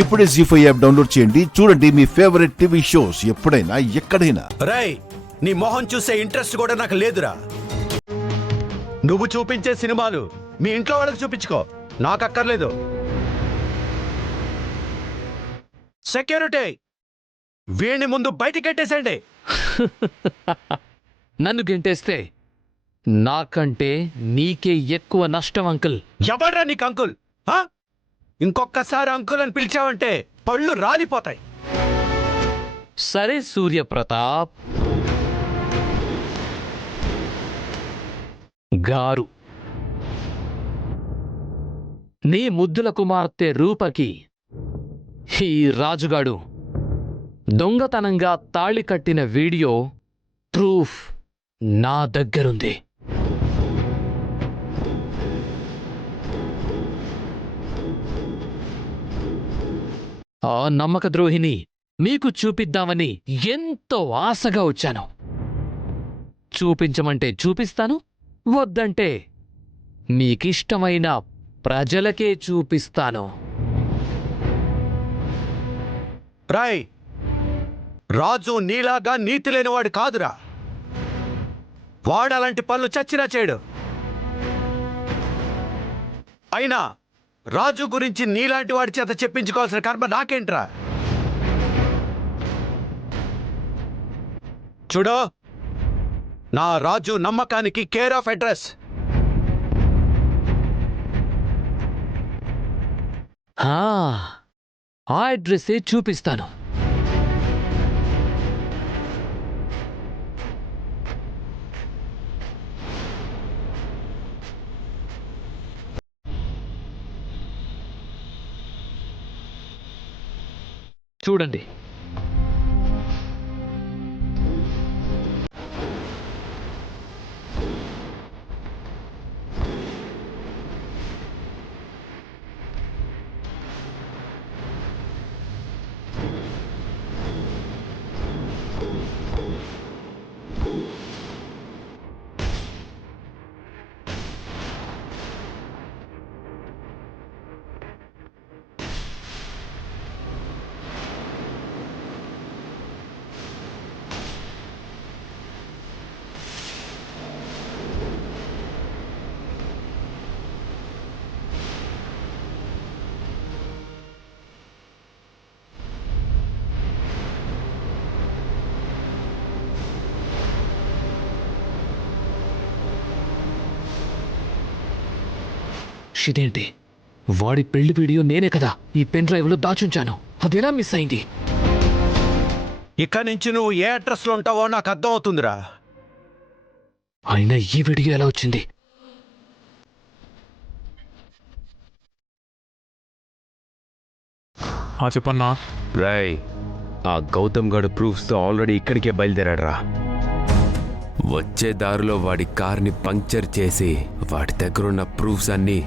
ఇప్పుడే జీ5 app download చేయండి. చూడండి మీ ఫేవరెట్ టీవీ షోస్ ఎప్పుడైనా ఎక్కడైనా. రేయ్, నీ మొహం చూసే ఇంట్రెస్ట్ కూడా నాకు లేదురా. నువ్వు చూపించే సినిమాలు మీ ఇంట్లో వాళ్ళకి చూపించుకో, నాకు అక్కర్లేదు. సెక్యూరిటీ, వీణ్ణి ముందు బయటికి కట్టేసేయండి. నన్ను గెంటేస్తే నాకంటే నీకే ఎక్కువ నష్టం అంకుల్. ఎవడ్రా నీకు అంకుల్? ఇంకొక్కసారి అంకుల్ అని పిలిచావంటే పళ్ళు రాలిపోతాయి. సరే సూర్యప్రతాప్ గారు, నీ ముద్దుల కుమార్తె రూపకి ఈ రాజుగాడు దొంగతనంగా తాళి కట్టిన వీడియో ప్రూఫ్ నా దగ్గరుంది. ఆ నమ్మక ద్రోహిని మీకు చూపిద్దామని ఎంతో ఆశగా వచ్చాను. చూపించమంటే చూపిస్తాను, వద్దంటే మీకిష్టమైన ప్రజలకే చూపిస్తాను. రాయ్, రాజు నీలాగా నీతి లేనివాడు కాదురా. వాడలాంటి పనులు చచ్చినా చేయడు. అయినా రాజు గురించి నీలాంటి వాడి చేత చెప్పించుకోవాల్సిన కర్మ నాకేంట్రా? చూడు, నా రాజు నమ్మకానికి కేర్ ఆఫ్ అడ్రస్. ఆ అడ్రస్సే చూపిస్తాను. చూడండి, ఇదేంటి? వాడి పెళ్లి వీడియో నేనే కదా ఈ పెన్ డ్రైవ్లో దాచుంచాను. అదేలా మిస్ అయింది? ఇక్కడి నుంచి నువ్వు ఏ అడ్రస్లో ఉంటావో నాకు అర్థం అవుతుందిరా. అయినా ఈ వీడియో ఎలా వచ్చింది? చెప్పన్నా. రాయ్, ఆ గౌతమ్ గడు ప్రూఫ్స్తో ఆల్రెడీ ఇక్కడికే బయలుదేరాడ్రా. వచ్చే దారిలో వాడి కార్ని పంక్చర్ చేసి వాడి దగ్గరున్న ప్రూఫ్స్ అన్నీ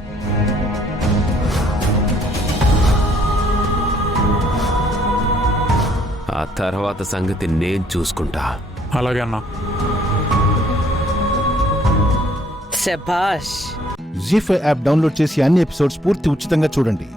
ఆ తర్వాత సంగతి నేను చూసుకుంటా. అలాగే అన్నా. జీ5 యాప్ డౌన్లోడ్ చేసి అన్ని ఎపిసోడ్స్ పూర్తి ఉచితంగా చూడండి.